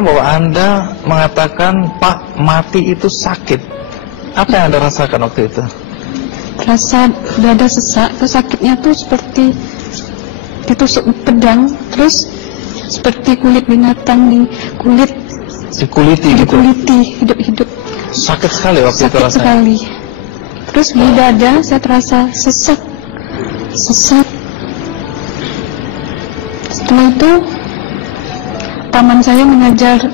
Bahwa Anda mengatakan Pak mati itu sakit. Apa yang Anda rasakan waktu itu? Rasa dada sesak, terus sakitnya tuh seperti ditusuk pedang, terus seperti kulit binatang dikuliti gitu. Hidup-hidup. Sakit sekali waktu itu rasanya. Sakit sekali. Terus di dada saya terasa sesak. Setelah itu paman saya mengajar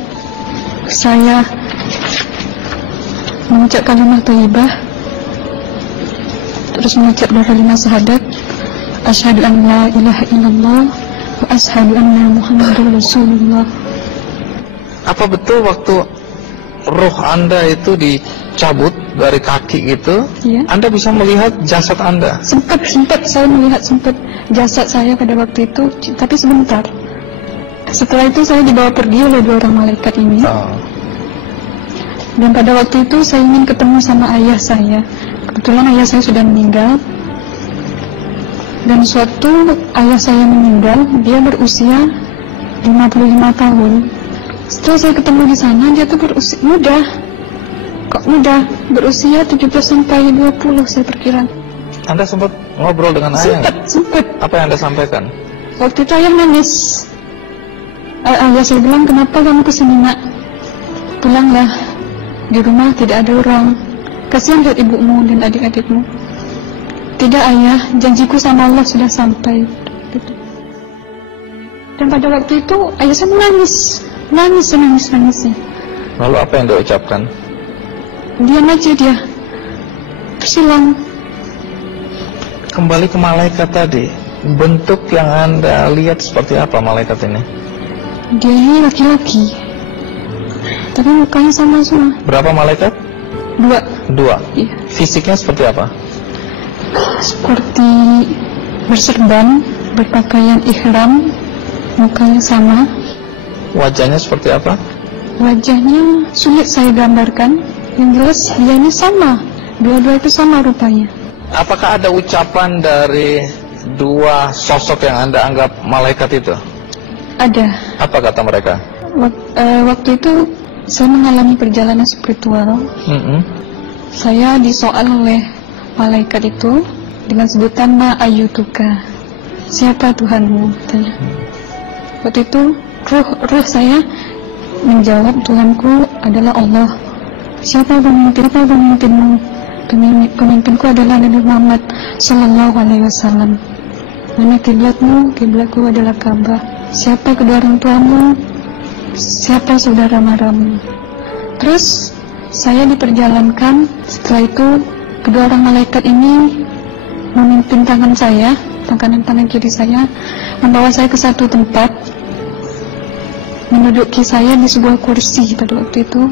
saya mengucap kalimat thayyibah, terus mengucap doa kalimat syahadat, asyhadu an la ilaha illallah wa asyhadu anna muhammadar rasulullah. Apa betul waktu roh Anda itu dicabut dari kaki itu, ya, Anda bisa melihat jasad Anda? Sempat saya melihat jasad saya pada waktu itu, tapi sebentar. Setelah itu saya dibawa pergi oleh dua orang malaikat ini. Dan pada waktu itu saya ingin ketemu sama ayah saya. Kebetulan ayah saya sudah meninggal. Dan suatu ayah saya meninggal, dia berusia 55 tahun. Setelah saya ketemu di sana, dia tuh berusia muda. Kok muda? Berusia 17 sampai 20 saya perkira. Anda sempat ngobrol dengan ayah? Sempat. Apa yang Anda sampaikan? Waktu itu ayah nangis. Ayah saya bilang, kenapa kamu kesini nak? Pulanglah, di rumah tidak ada orang. Kasihan lihat ibumu dan adik-adikmu. Tidak ayah, janjiku sama Allah sudah sampai. Dan pada waktu itu ayah saya menangis. Lalu apa yang dia ucapkan? Diam aja dia, terus hilang. Kembali ke malaikat tadi, bentuk yang Anda lihat seperti apa malaikat ini? Dia ini laki-laki, tapi mukanya sama semua. Berapa malaikat? Dua. Iya. Fisiknya seperti apa? Seperti berserban, berpakaian ihram, mukanya sama. Wajahnya seperti apa? Wajahnya sulit saya gambarkan. Yang jelas dia ini sama, dua-dua itu sama rupanya. Apakah ada ucapan dari dua sosok yang Anda anggap malaikat itu? Ada. Apa kata mereka? Waktu itu saya mengalami perjalanan spiritual. Saya disoal oleh malaikat itu dengan sebutan ma ayyutuka, siapa Tuhanmu? Waktu itu roh saya menjawab, Tuhanku adalah Allah. Siapa pemimpinmu? Pemimpinku adalah Nabi Muhammad Sallallahu Alaihi Wasallam. Mana kiblatmu? Kiblatku adalah Ka'bah. Siapa kedua orang tuamu? Siapa saudara maramu? Terus saya diperjalankan. Setelah itu kedua orang malaikat ini memimpin tangan saya, tangan kiri saya, membawa saya ke satu tempat, menduduki saya di sebuah kursi. Pada waktu itu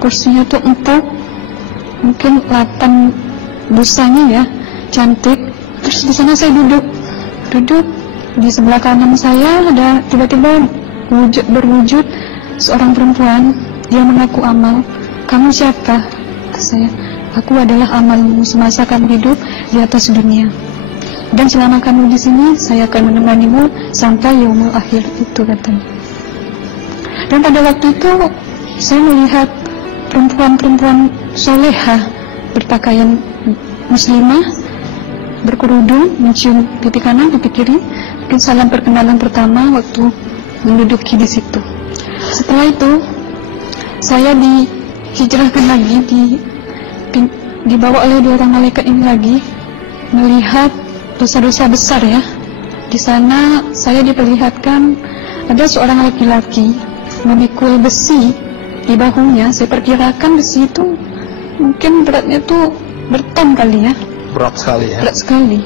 kursinya tuh empuk, mungkin 8 busanya ya, cantik. Terus di sana saya duduk. Di sebelah kanan saya ada tiba-tiba berwujud seorang perempuan. Dia mengaku Amal. Kamu siapa? Saya, aku adalah amalmu semasa kamu hidup di atas dunia. Dan selama kamu di sini, saya akan menemanimu sampai yaumul akhir, itu katanya. Dan pada waktu itu saya melihat perempuan-perempuan solehah berpakaian muslimah, berkerudung, mencium pipi kanan, pipi kiri. Mungkin salam perkenalan pertama waktu menduduki di situ. Setelah itu saya dihijrahkan lagi, dibawa oleh dua orang malaikat ini lagi, melihat dosa-dosa besar ya. Di sana saya diperlihatkan ada seorang laki-laki memikul besi di bahunya. Saya perkirakan besi itu mungkin beratnya tuh berton kali ya. Berat sekali ya. Berat sekali.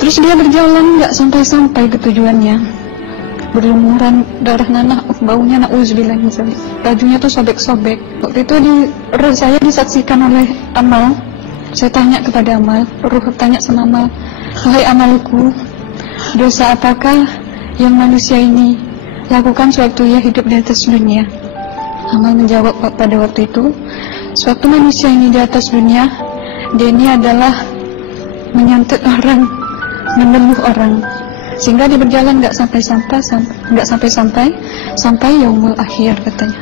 Terus dia berjalan nggak sampai ke tujuannya. Berlumuran darah nanah, baunya na'udzubillah misalnya. Bajunya tuh sobek-sobek. Waktu itu roh saya disaksikan oleh Amal. Saya tanya kepada Amal, roh tanya sama Amal, wahai Amalku, dosa apakah yang manusia ini lakukan sewaktu ia hidup di atas dunia? Amal menjawab pada waktu itu, sewaktu manusia ini di atas dunia, dia ini adalah menyantet orang, meneluh orang, sehingga dia berjalan nggak sampai sampai yaumul akhir katanya.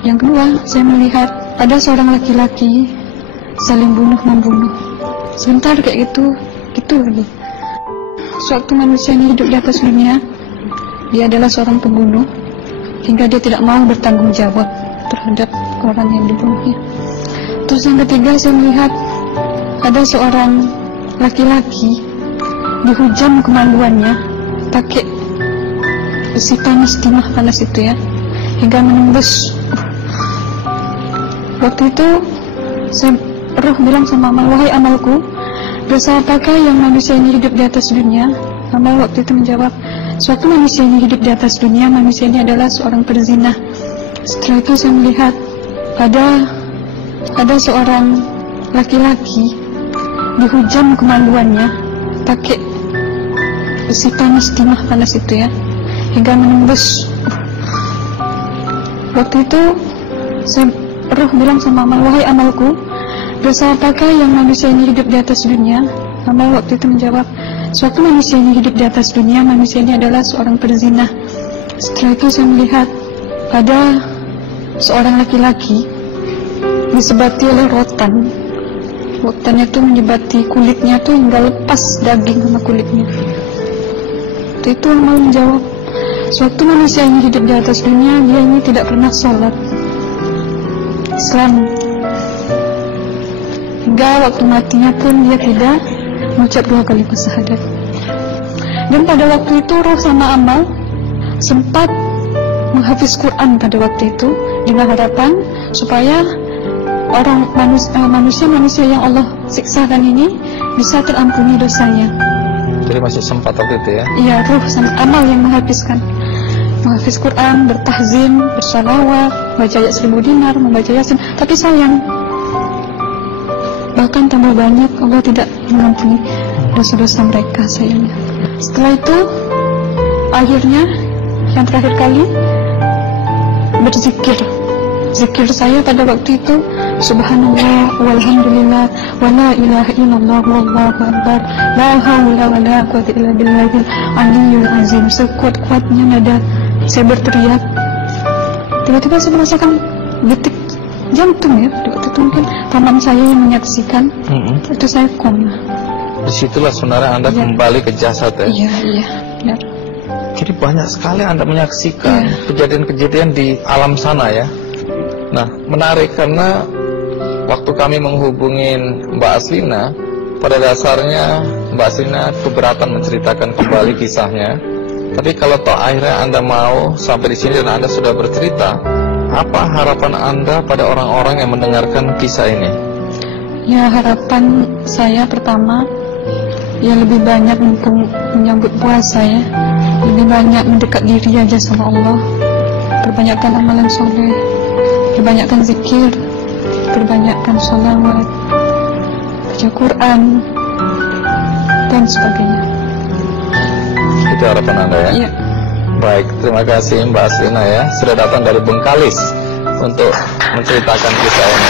Yang kedua, saya melihat ada seorang laki-laki saling bunuh-membunuh. Sebentar kayak gitu lagi. Sewaktu manusia ini hidup di atas dunia, dia adalah seorang pembunuh hingga dia tidak mau bertanggung jawab terhadap orang yang dibunuhnya. Terus yang ketiga, saya melihat ada seorang laki-laki dihujam kemaluannya pakai besi panas, timah panas itu ya, hingga menembus. Waktu itu roh bilang sama amal, wahai amalku, dosa apakah yang manusia ini hidup di atas dunia? Amal waktu itu menjawab, suatu manusia ini hidup di atas dunia, manusia ini adalah seorang perzina. Setelah itu saya melihat ada seorang laki-laki dihujam kemaluannya pakai besi panas, timah panas itu ya, hingga menembus. Waktu itu roh bilang sama amal, wahai amalku, dosa apakah yang manusia ini hidup di atas dunia? Amal waktu itu menjawab, suatu manusia ini hidup di atas dunia, manusia ini adalah seorang perzina. Setelah itu saya melihat ada seorang laki-laki disebati oleh rotan. Rotannya itu menyebati kulitnya tuh hingga lepas daging sama kulitnya. Itu amal menjawab, suatu manusia ini hidup di atas dunia, dia ini tidak pernah sholat Islam, hingga waktu matinya pun dia tidak mengucap 2 kali syahadat. Dan pada waktu itu roh sama amal sempat menghafiz Quran pada waktu itu dengan harapan supaya manusia yang Allah siksakan ini bisa terampuni dosanya. Jadi masih sempat waktu itu ya? Iya, roh sama amal yang menghafis Quran, bertahzim, bersalawat, baca ayat 1000 dinar, membaca Yasin. Tapi sayang, bahkan tambah banyak Allah tidak mengampuni dosa-dosa mereka sayangnya. Setelah itu, akhirnya yang terakhir kali berzikir. Zikir saya pada waktu itu, subhanallah, walhamdulillah, wa la ilaha illallah, wallahu akbar, la hawla wa la quwwata illa billahil aliyyil azim. Sekuat-kuatnya nada saya berteriak. Tiba-tiba saya merasakan detik jantung ya. Waktu itu mungkin paman saya yang menyaksikan. Itu saya koma. Disitulah sebenarnya Anda kembali ke jasad ya? Iya, benar. Jadi banyak sekali Anda menyaksikan kejadian-kejadian di alam sana ya. Nah, menarik karena waktu kami menghubungin Mbak Aslina, pada dasarnya Mbak Aslina keberatan menceritakan kembali kisahnya. Tapi kalau toh akhirnya Anda mau sampai di sini dan Anda sudah bercerita, apa harapan Anda pada orang-orang yang mendengarkan kisah ini? Ya, harapan saya pertama, ya lebih banyak menyambut puasa ya, lebih banyak mendekat diri aja sama Allah, perbanyakkan amalan soleh, perbanyakkan zikir, perbanyakkan sholawat, baca Quran, dan sebagainya. Itu harapan Anda ya? Iya. Baik, terima kasih Mbak Aslina ya, sudah datang dari Bengkalis untuk menceritakan kisah ini.